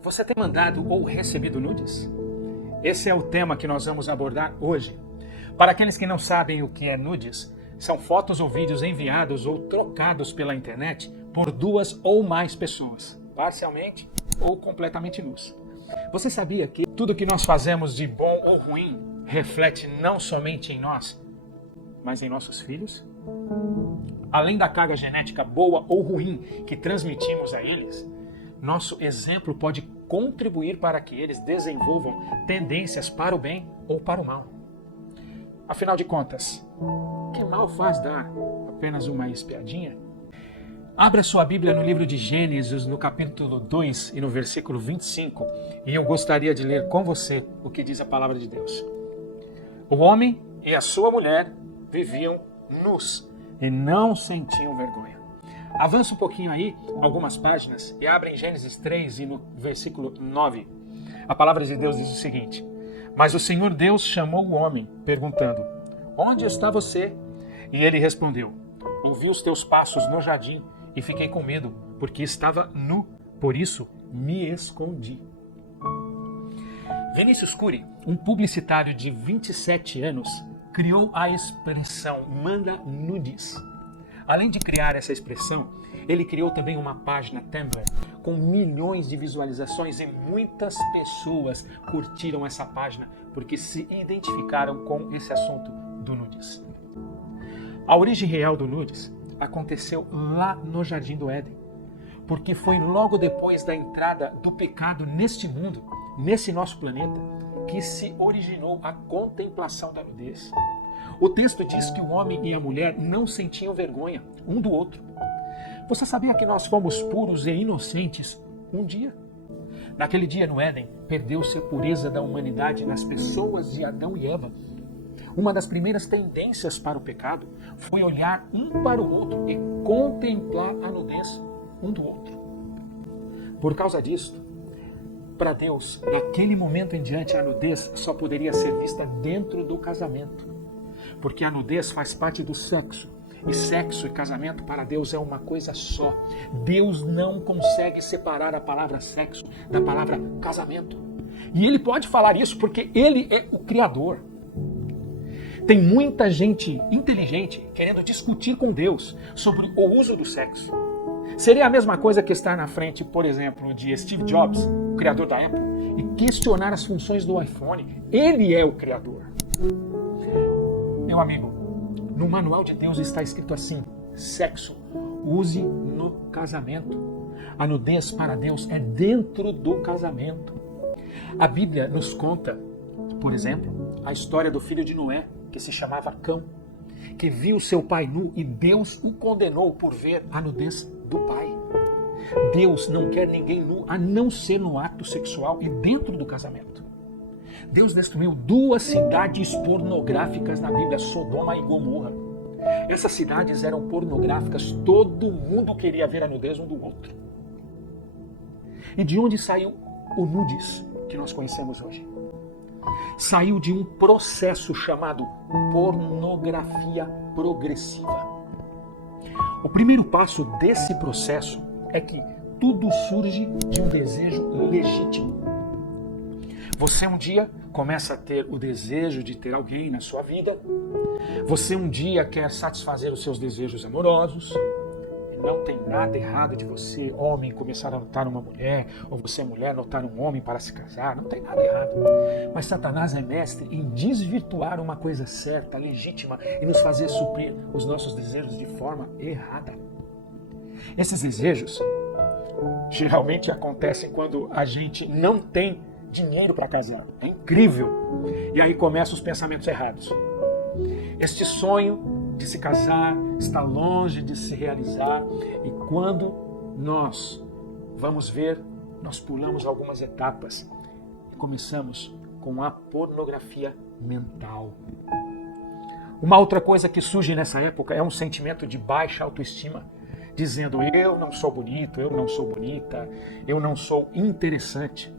Você tem mandado ou recebido nudes? Esse é o tema que nós vamos abordar hoje. Para aqueles que não sabem o que é nudes, são fotos ou vídeos enviados ou trocados pela internet por duas ou mais pessoas, parcialmente ou completamente nus. Você sabia que tudo que nós fazemos de bom ou ruim reflete não somente em nós, mas em nossos filhos? Além da carga genética boa ou ruim que transmitimos a eles, nosso exemplo pode contribuir para que eles desenvolvam tendências para o bem ou para o mal. Afinal de contas, que mal faz dar apenas uma espiadinha? Abra sua Bíblia no livro de Gênesis, no capítulo 2 e no versículo 25, e eu gostaria de ler com você o que diz a palavra de Deus. O homem e a sua mulher viviam nus e não sentiam vergonha. Avança um pouquinho aí, algumas páginas, e abre em Gênesis 3 e no versículo 9. A palavra de Deus diz o seguinte: Mas o Senhor Deus chamou o homem, perguntando: Onde está você? E ele respondeu: Ouvi os teus passos no jardim e fiquei com medo, porque estava nu, por isso me escondi. Vinícius Cury, um publicitário de 27 anos, criou a expressão "manda nudes". Além de criar essa expressão, ele criou também uma página Tumblr com milhões de visualizações e muitas pessoas curtiram essa página porque se identificaram com esse assunto do nudes. A origem real do nudes aconteceu lá no Jardim do Éden, porque foi logo depois da entrada do pecado neste mundo, nesse nosso planeta, que se originou a contemplação da nudez. O texto diz que o homem e a mulher não sentiam vergonha um do outro. Você sabia que nós fomos puros e inocentes um dia? Naquele dia no Éden, perdeu-se a pureza da humanidade nas pessoas de Adão e Eva. Uma das primeiras tendências para o pecado foi olhar um para o outro e contemplar a nudez um do outro. Por causa disso, para Deus, daquele momento em diante, a nudez só poderia ser vista dentro do casamento. Porque a nudez faz parte do sexo. E sexo e casamento para Deus é uma coisa só. Deus não consegue separar a palavra sexo da palavra casamento. E Ele pode falar isso porque Ele é o Criador. Tem muita gente inteligente querendo discutir com Deus sobre o uso do sexo. Seria a mesma coisa que estar na frente, por exemplo, de Steve Jobs, o criador da Apple, e questionar as funções do iPhone. Ele é o Criador. Meu amigo, no manual de Deus está escrito assim: sexo, use no casamento. A nudez para Deus é dentro do casamento. A Bíblia nos conta, por exemplo, a história do filho de Noé, que se chamava Cão, que viu seu pai nu e Deus o condenou por ver a nudez do pai. Deus não quer ninguém nu a não ser no ato sexual e dentro do casamento. Deus destruiu duas cidades pornográficas na Bíblia, Sodoma e Gomorra. Essas cidades eram pornográficas, todo mundo queria ver a nudez um do outro. E de onde saiu o nudes que nós conhecemos hoje? Saiu de um processo chamado pornografia progressiva. O primeiro passo desse processo é que tudo surge de um desejo legítimo. Você um dia começa a ter o desejo de ter alguém na sua vida. Você um dia quer satisfazer os seus desejos amorosos. E não tem nada errado de você, homem, começar a notar uma mulher, ou você, mulher, notar um homem para se casar. Não tem nada errado. Mas Satanás é mestre em desvirtuar uma coisa certa, legítima, e nos fazer suprir os nossos desejos de forma errada. Esses desejos geralmente acontecem quando a gente não tem dinheiro para casar. É incrível. E aí começam os pensamentos errados. Este sonho de se casar está longe de se realizar, e quando nós vamos ver, nós pulamos algumas etapas e começamos com a pornografia mental. Uma outra coisa que surge nessa época é um sentimento de baixa autoestima, dizendo: eu não sou bonito, eu não sou bonita, eu não sou interessante.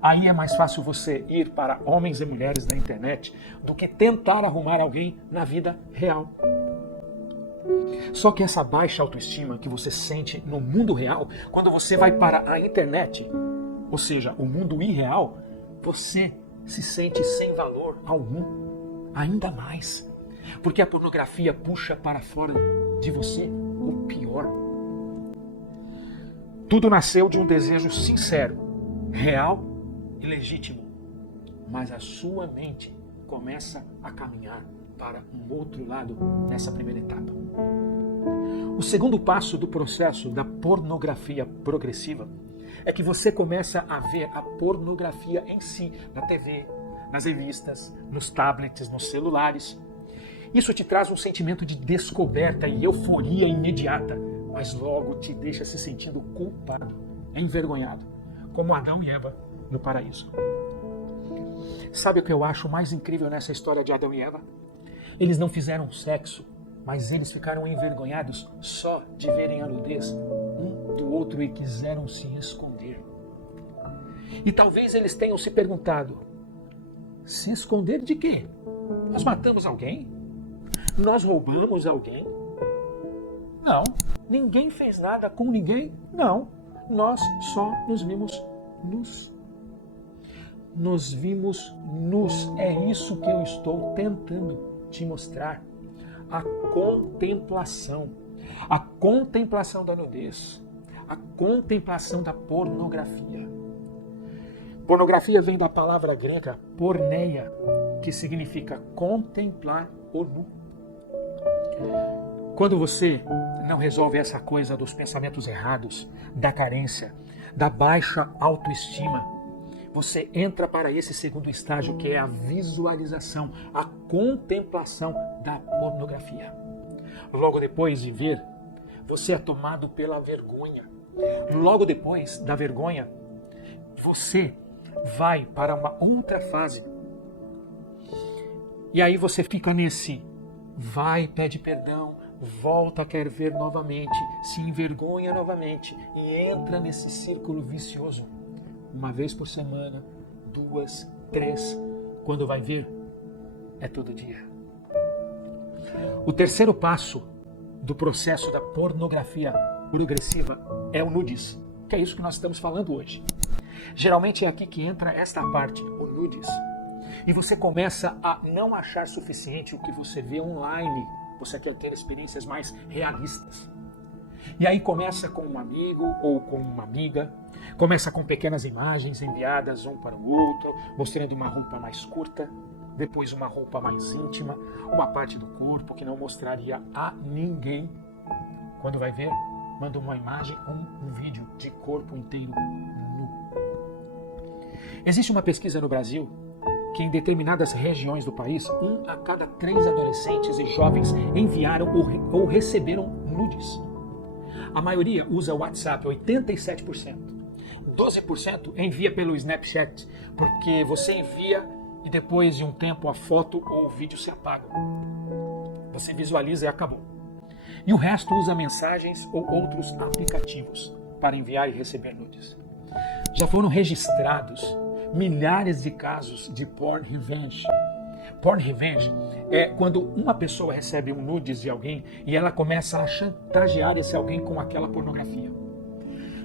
Aí é mais fácil você ir para homens e mulheres da internet do que tentar arrumar alguém na vida real. Só que essa baixa autoestima que você sente no mundo real, quando você vai para a internet, ou seja, o mundo irreal, você se sente sem valor algum, ainda mais, porque a pornografia puxa para fora de você o pior. Tudo nasceu de um desejo sincero, real e legítimo, mas a sua mente começa a caminhar para um outro lado nessa primeira etapa. O segundo passo do processo da pornografia progressiva é que você começa a ver a pornografia em si, na TV, nas revistas, nos tablets, nos celulares. Isso te traz um sentimento de descoberta e euforia imediata, mas logo te deixa se sentindo culpado, envergonhado, como Adão e Eva no paraíso. Sabe o que eu acho mais incrível nessa história de Adão e Eva? Eles não fizeram sexo, mas eles ficaram envergonhados só de verem a nudez um do outro e quiseram se esconder. E talvez eles tenham se perguntado: se esconder de quê? Nós matamos alguém? Nós roubamos alguém? Não. Ninguém fez nada com ninguém? Não. Nós só nos vimos nus. Nos vimos nus. É isso que eu estou tentando te mostrar. A contemplação da nudez, a contemplação da pornografia. Pornografia vem da palavra grega porneia, que significa contemplar o nu. Quando você não resolve essa coisa dos pensamentos errados, da carência, da baixa autoestima, você entra para esse segundo estágio, que é a visualização, a contemplação da pornografia. Logo depois de ver, você é tomado pela vergonha. Logo depois da vergonha, você vai para uma outra fase. E aí você fica nesse vai, pede perdão, volta, quer ver novamente, se envergonha novamente e entra nesse círculo vicioso. Uma vez por semana, 2, 3, quando vai ver, é todo dia. O terceiro passo do processo da pornografia progressiva é o nudes, que é isso que nós estamos falando hoje. Geralmente é aqui que entra esta parte, o nudes. E você começa a não achar suficiente o que você vê online. Você quer ter experiências mais realistas. E aí começa com um amigo ou com uma amiga, começa com pequenas imagens enviadas um para o outro, mostrando uma roupa mais curta, depois uma roupa mais íntima, uma parte do corpo que não mostraria a ninguém. Quando vai ver, manda uma imagem ou um vídeo de corpo inteiro nu. Existe uma pesquisa no Brasil que em determinadas regiões do país, 1 a cada 3 adolescentes e jovens enviaram ou receberam nudes. A maioria usa o WhatsApp, 87%. 12% envia pelo Snapchat, porque você envia e depois de um tempo a foto ou o vídeo se apagam. Você visualiza e acabou. E o resto usa mensagens ou outros aplicativos para enviar e receber nudes. Já foram registrados milhares de casos de porn revenge. Porn revenge é quando uma pessoa recebe um nudes de alguém e ela começa a chantagear esse alguém com aquela pornografia.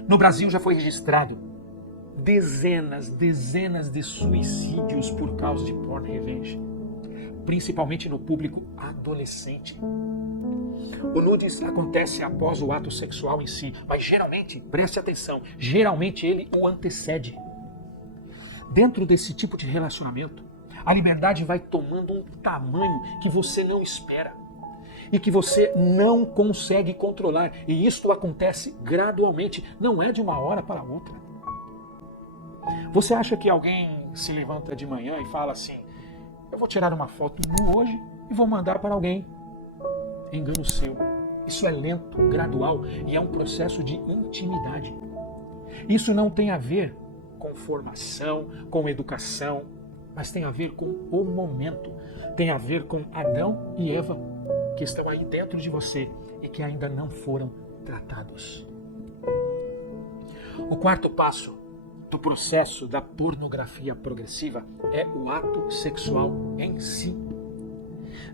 No Brasil já foi registrado dezenas de suicídios por causa de porn revenge, principalmente no público adolescente. O nudes acontece após o ato sexual em si, mas geralmente, preste atenção, geralmente ele o antecede. Dentro desse tipo de relacionamento, a liberdade vai tomando um tamanho que você não espera e que você não consegue controlar. E isto acontece gradualmente, não é de uma hora para outra. Você acha que alguém se levanta de manhã e fala assim: eu vou tirar uma foto nu hoje e vou mandar para alguém? Engano seu. Isso é lento, gradual e é um processo de intimidade. Isso não tem a ver com formação, com educação, mas tem a ver com o momento, tem a ver com Adão e Eva, que estão aí dentro de você e que ainda não foram tratados. O quarto passo do processo da pornografia progressiva é o ato sexual em si.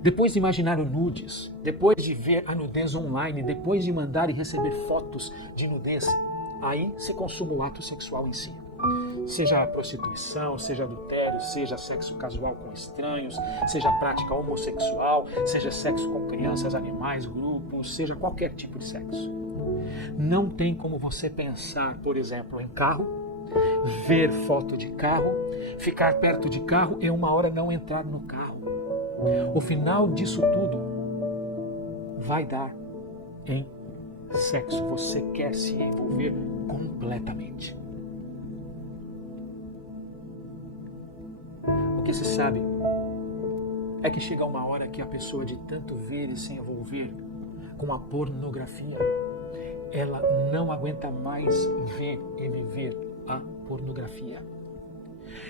Depois de imaginar o nudes, depois de ver a nudez online, depois de mandar e receber fotos de nudez, aí se consuma o ato sexual em si. Seja prostituição, seja adultério, seja sexo casual com estranhos, seja prática homossexual, seja sexo com crianças, animais, grupos, seja qualquer tipo de sexo. Não tem como você pensar, por exemplo, em carro, ver foto de carro, ficar perto de carro e uma hora não entrar no carro. O final disso tudo vai dar em sexo. Você quer se envolver completamente. O que se sabe é que chega uma hora que a pessoa, de tanto ver e se envolver com a pornografia, ela não aguenta mais ver e viver a pornografia.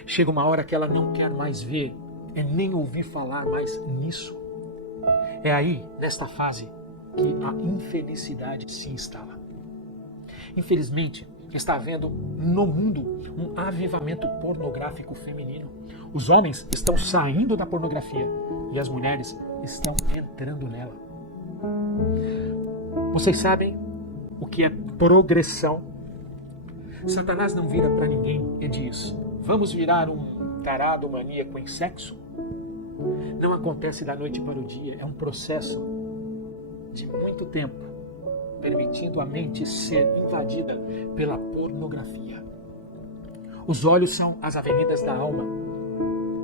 Chega uma hora que ela não quer mais ver e nem ouvir falar mais nisso. É aí, nesta fase, que a infelicidade se instala. Infelizmente, está havendo no mundo um avivamento pornográfico feminino. Os homens estão saindo da pornografia e as mulheres estão entrando nela. Vocês sabem o que é progressão? Satanás não vira para ninguém e diz: vamos virar um tarado maníaco em sexo? Não acontece da noite para o dia, é um processo de muito tempo, permitindo a mente ser invadida pela pornografia. Os olhos são as avenidas da alma.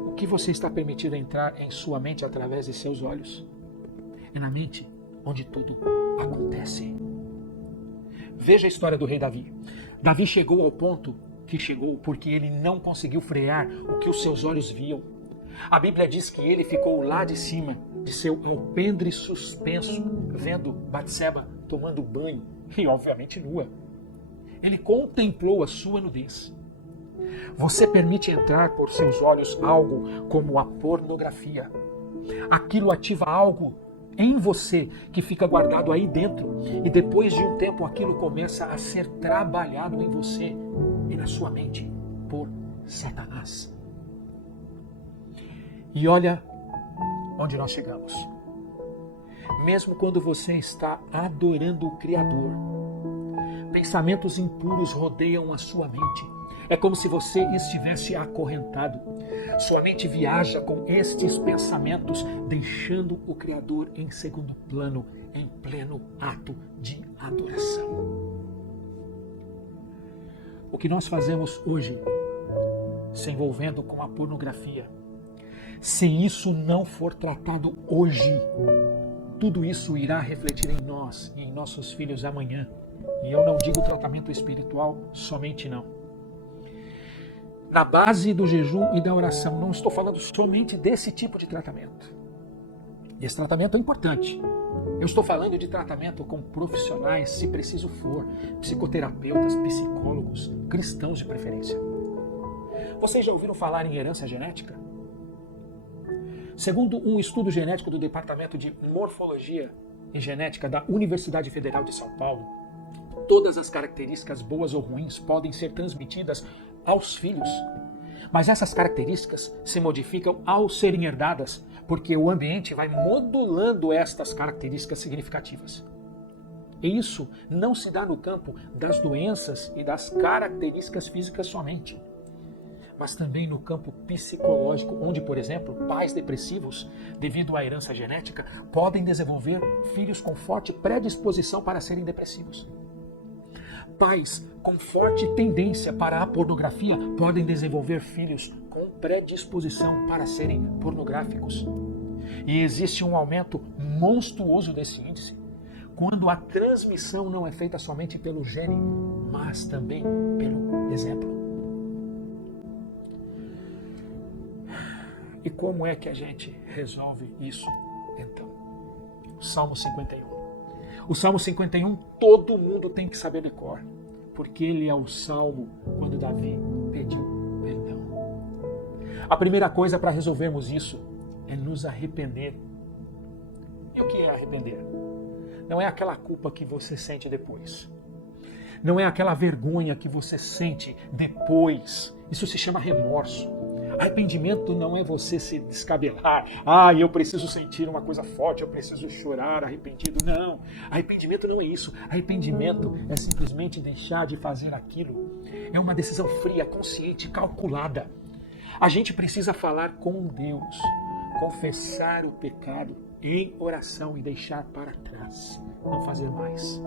O que você está permitido entrar em sua mente através de seus olhos? É na mente onde tudo acontece. Veja a história do rei Davi. Davi chegou ao ponto que chegou porque ele não conseguiu frear o que os seus olhos viam. A Bíblia diz que ele ficou lá de cima de seu alpendre suspenso, vendo Batseba tomando banho e obviamente nua. Ele contemplou a sua nudez. Você permite entrar por seus olhos algo como a pornografia. Aquilo ativa algo em você que fica guardado aí dentro e depois de um tempo aquilo começa a ser trabalhado em você e na sua mente por Satanás. E olha onde nós chegamos. Mesmo quando você está adorando o Criador, pensamentos impuros rodeiam a sua mente. É como se você estivesse acorrentado. Sua mente viaja com estes pensamentos, deixando o Criador em segundo plano, em pleno ato de adoração. O que nós fazemos hoje, se envolvendo com a pornografia, se isso não for tratado hoje, tudo isso irá refletir em nós e em nossos filhos amanhã. E eu não digo tratamento espiritual somente não. Na base do jejum e da oração, não estou falando somente desse tipo de tratamento. Esse tratamento é importante. Eu estou falando de tratamento com profissionais, se preciso for, psicoterapeutas, psicólogos, cristãos de preferência. Vocês já ouviram falar em herança genética? Segundo um estudo genético do Departamento de Morfologia e Genética da Universidade Federal de São Paulo, todas as características boas ou ruins podem ser transmitidas aos filhos. Mas essas características se modificam ao serem herdadas, porque o ambiente vai modulando estas características significativas. E isso não se dá no campo das doenças e das características físicas somente, mas também no campo psicológico, onde, por exemplo, pais depressivos, devido à herança genética, podem desenvolver filhos com forte predisposição para serem depressivos. Pais com forte tendência para a pornografia podem desenvolver filhos com predisposição para serem pornográficos. E existe um aumento monstruoso desse índice quando a transmissão não é feita somente pelo gene, mas também pelo exemplo. E como é que a gente resolve isso, então? Salmo 51. O Salmo 51 todo mundo tem que saber de cor, porque ele é o salmo quando Davi pediu perdão. A primeira coisa para resolvermos isso é nos arrepender. E o que é arrepender? Não é aquela culpa que você sente depois. Não é aquela vergonha que você sente depois. Isso se chama remorso. Arrependimento não é você se descabelar. Eu preciso sentir uma coisa forte, eu preciso chorar arrependido. Não, arrependimento não é isso. Arrependimento é simplesmente deixar de fazer aquilo. É uma decisão fria, consciente, calculada. A gente precisa falar com Deus, confessar o pecado em oração e deixar para trás, não fazer mais.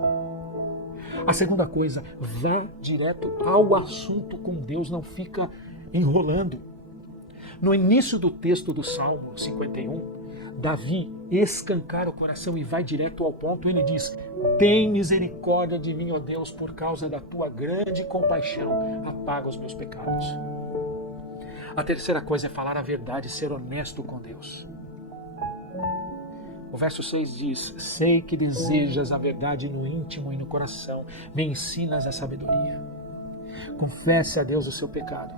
A segunda coisa, vá direto ao assunto com Deus, não fica enrolando. No início do texto do Salmo 51, Davi escancara o coração e vai direto ao ponto. Ele diz: tem misericórdia de mim, ó Deus, por causa da tua grande compaixão, apaga os meus pecados. A terceira coisa é falar a verdade, ser honesto com Deus. O verso 6 diz: sei que desejas a verdade no íntimo e no coração, me ensinas a sabedoria. Confesse a Deus o seu pecado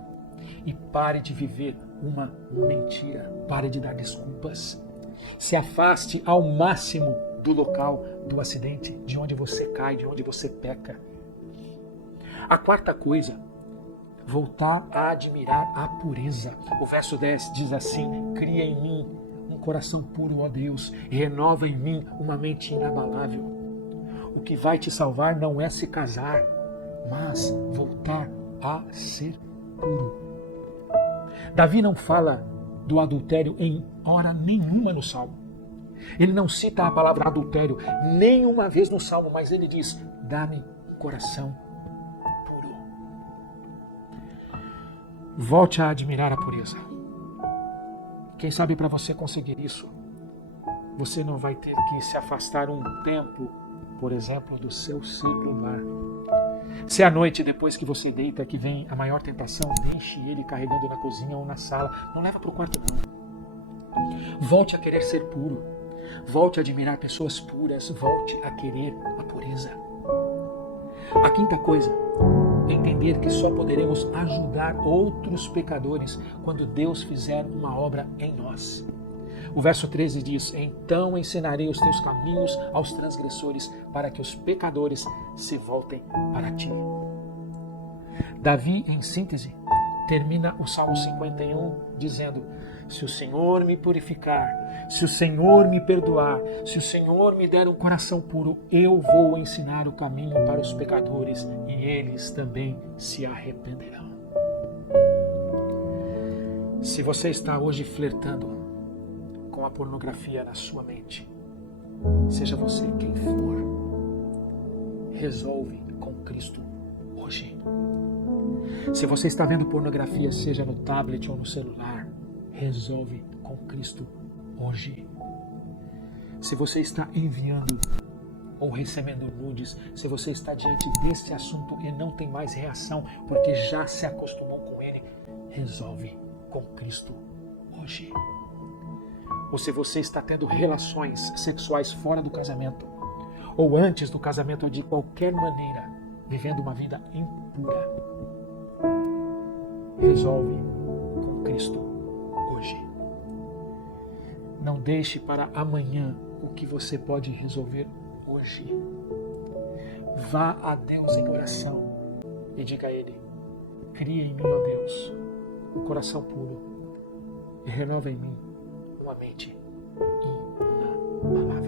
e pare de viver uma mentira, pare de dar desculpas. Se afaste ao máximo do local do acidente, de onde você cai, de onde você peca. A quarta coisa, voltar a admirar a pureza. O verso 10 diz assim: cria em mim um coração puro, ó Deus, e renova em mim uma mente inabalável. O que vai te salvar não é se casar, mas voltar a ser puro. Davi não fala do adultério em hora nenhuma no Salmo. Ele não cita a palavra adultério nenhuma vez no Salmo, mas ele diz: dá-me um coração puro. Volte a admirar a pureza. Quem sabe para você conseguir isso, você não vai ter que se afastar um tempo, por exemplo, do seu celular. Se à noite, depois que você deita, que vem a maior tentação, deixe ele carregando na cozinha ou na sala. Não leva para o quarto, não. Volte a querer ser puro. Volte a admirar pessoas puras. Volte a querer a pureza. A quinta coisa, entender que só poderemos ajudar outros pecadores quando Deus fizer uma obra em nós. O verso 13 diz: então ensinarei os teus caminhos aos transgressores, para que os pecadores se voltem para ti. Davi, em síntese, termina o Salmo 51 dizendo: se o Senhor me purificar, se o Senhor me perdoar, se o Senhor me der um coração puro, eu vou ensinar o caminho para os pecadores e eles também se arrependerão. Se você está hoje flertando com a pornografia na sua mente, seja você quem for, resolve com Cristo hoje. Se você está vendo pornografia, seja no tablet ou no celular, resolve com Cristo hoje. Se você está enviando ou recebendo nudes, se você está diante desse assunto e não tem mais reação porque já se acostumou com ele, resolve com Cristo hoje. Ou se você está tendo relações sexuais fora do casamento, ou antes do casamento, ou de qualquer maneira, vivendo uma vida impura, resolve com Cristo hoje. Não deixe para amanhã o que você pode resolver hoje. Vá a Deus em oração e diga a Ele: cria em mim, ó Deus, um coração puro e renova em mim uma mente inabalável.